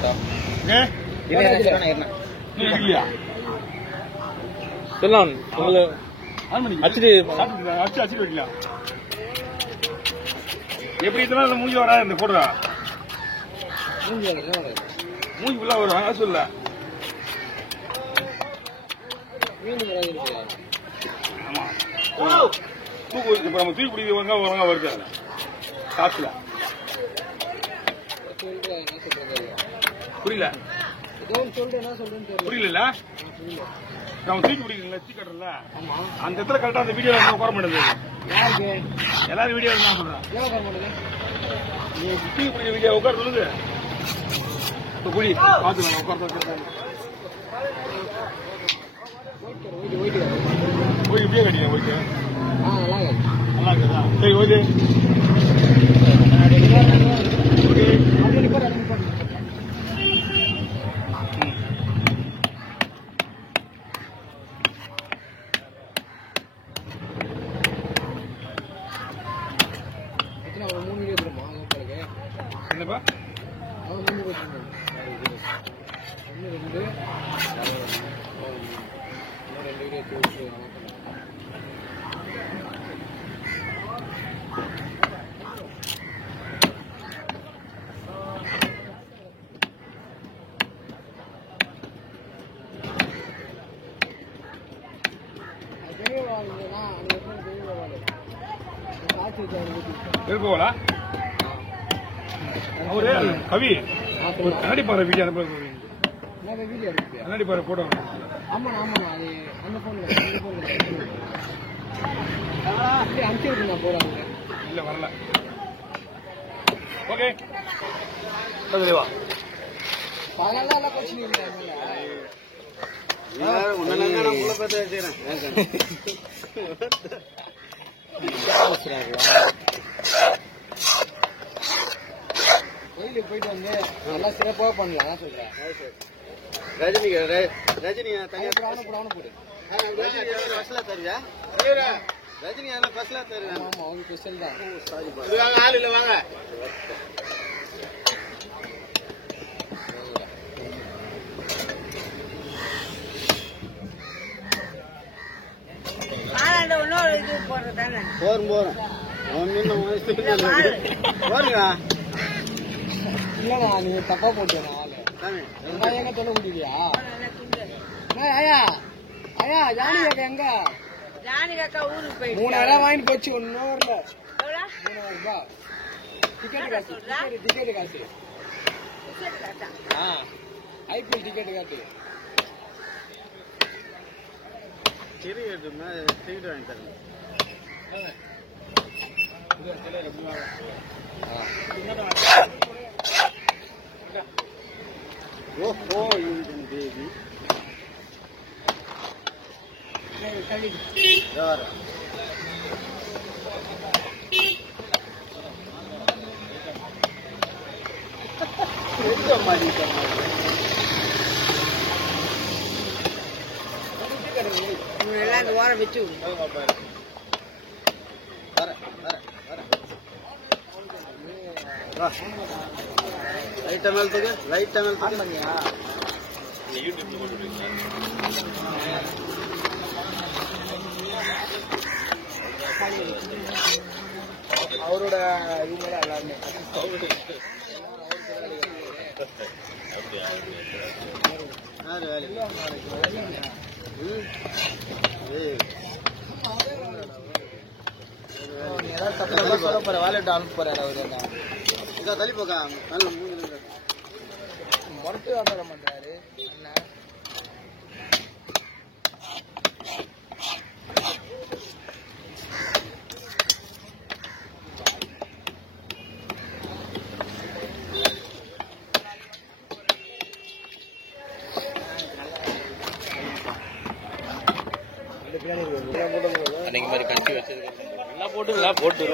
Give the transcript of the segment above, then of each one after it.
சொல்லலாம் அடிச்சுட்டு வைக்கலாம். எப்படி இதெல்லாம் மூஞ்சி வரா இந்த போடுறா மூஞ்சி உள்ள வரும் சொல்ல ஆமா தூக்கு இப்ப நம்ம தூக்கி பிடிக்க வரங்க வருது காத்துல புரியல புரியல நம்ம தூக்கி பிடிக்கல தூக்கி கட்டுறல அந்த இடத்துல கரெக்டா அந்த வீடியோ உட்கார மாட்டேங்குது எல்லாரும் வீடியோ தான் சொல்றேன் நீ தூக்கி பிடிக்கிற வீடியோ உட்கார சொல்லுது குடி பாத்துக்கலாம் உட்கார போய் இப்படியே கட்டிங்க போயிட்டு நல்லா இருக்குதா சரி ஓகே என்னப்பா போகலா அவரு கவி கண்ணாடி பாரு வீடியோ கண்ணாடி பாரு போட்டோ இல்ல வரல ஓகே வா கோயிலுக்கு போயிட்டு வந்து நல்லா சிறப்பாக பண்ணலாம் சொல்றேன். ரஜினி தனியாக போடு தருவியா ரஜினி ஃபர்ஸ்ட்ல தருவேன். ஆமா அவங்க ஸ்பெஷல் தான். ஆள் இல்லை வாங்க போறோம் இல்லண்ணா நீங்க தப்பா போட்டீங்க ஆளு எங்க சொல்ல முடியலையா? ஐயா ஐயா ஜானி அக்கா எங்க? ஜானி அக்கா ஊருக்கு போயிட்டு 3000 வாங்கிட்டு போச்சு. ஒன்னும் இல்ல 3000 ரூபாய் டிக்கெட் காசு ஐபிஎல் டிக்கெட் காசு சரி டிக்கெட் வாங்கி தரேன். Oh, you didn't baby. Yara. Itu mali kan. Mulai luar bicu. Right அமல்த்துக்கு ரைட் அமல்த்துக்கு பண்ணியா யூடியூப்ல போட்டுருக்கீங்க. அவரோட இவங்க எல்லாருமே சொல்ல போற வாலெட் அனுப்ப போறாரு அவரு. இதோ தள்ளி போக்கா நல்ல மொரட்டு வியாபாரம் பண்றாரு அண்ணா. அன்னைக்கு மாதிரி கட்டி வச்சது எல்லாம் போட்டுங்களா போட்டு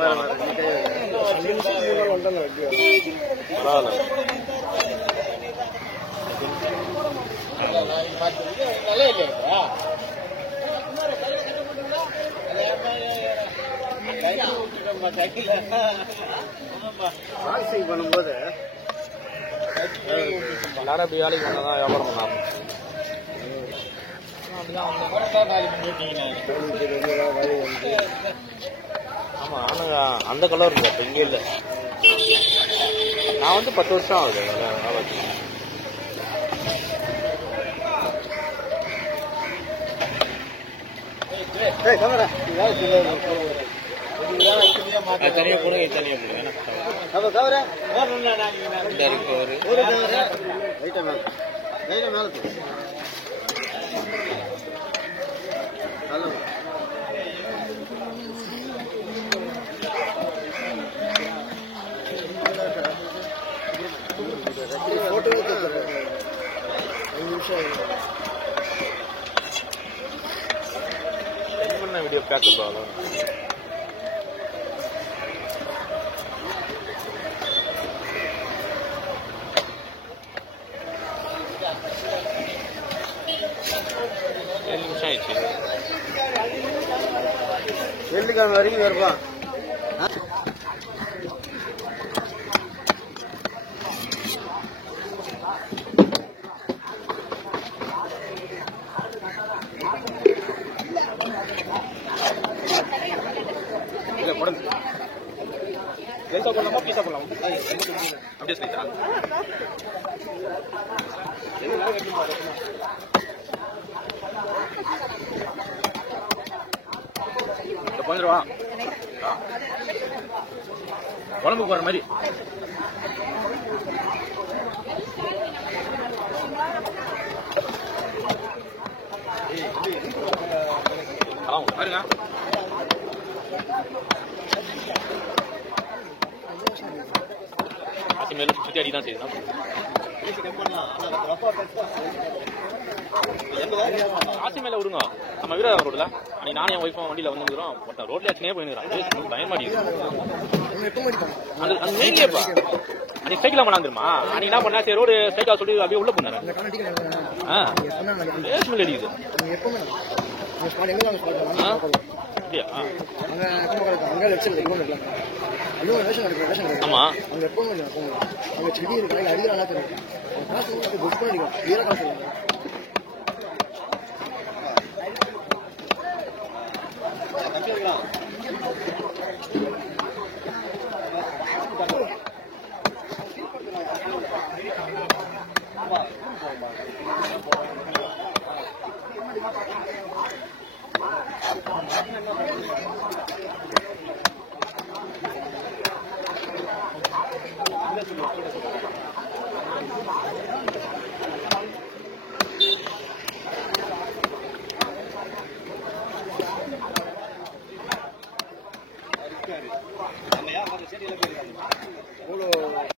பண்ணும்போது எல்லாரும் அப்படி வேலைக்கு வந்தாதான் வியாபாரம் பண்ணலாம். ஆமா ஆனா அந்த கலர் இல்லை இப்ப இங்கே இல்லை. நான் வந்து 10 வருஷம் ஆகுது வேலை. தனியா போடுங்க தனியா போடுங்க. வீடியோ பேக்கப் ஆகும். வெள்ளிக்கிழமை வரைக்கும் வருவான். போடலாமா பீஸா போடலாமா? அப்படியே ஸ்லைஸா? கொஞ்சம் ரூபா குழம்புக்கு போற மாதிரி. பாருங்க மேல சுத்தி அடி தான் செய்யணும். ஆசி மேல விடுங்க. நம்ம வீர ரோட்ல அன்னைக்கு நானும் என் ஒய்ஃபும் வண்டியில வந்துருக்கிறோம். ரோட்ல ஆச்சுனே போயிருக்கிறான். பயமாடி அந்த மெயின்லேப்பா அன்னைக்கு சைக்கிளா பண்ணாந்துருமா? அன்னைக்கு என்ன பண்ணா சரி ரோடு சைக்கிளா சொல்லி அப்படியே உள்ள போனாரு. ஸ்மெல் அடிக்குது. ஆமா அங்க எப்பவும் அங்க செடி இருக்கு அடிக்கிறாங்க புக் பண்ணிக்கலாம்.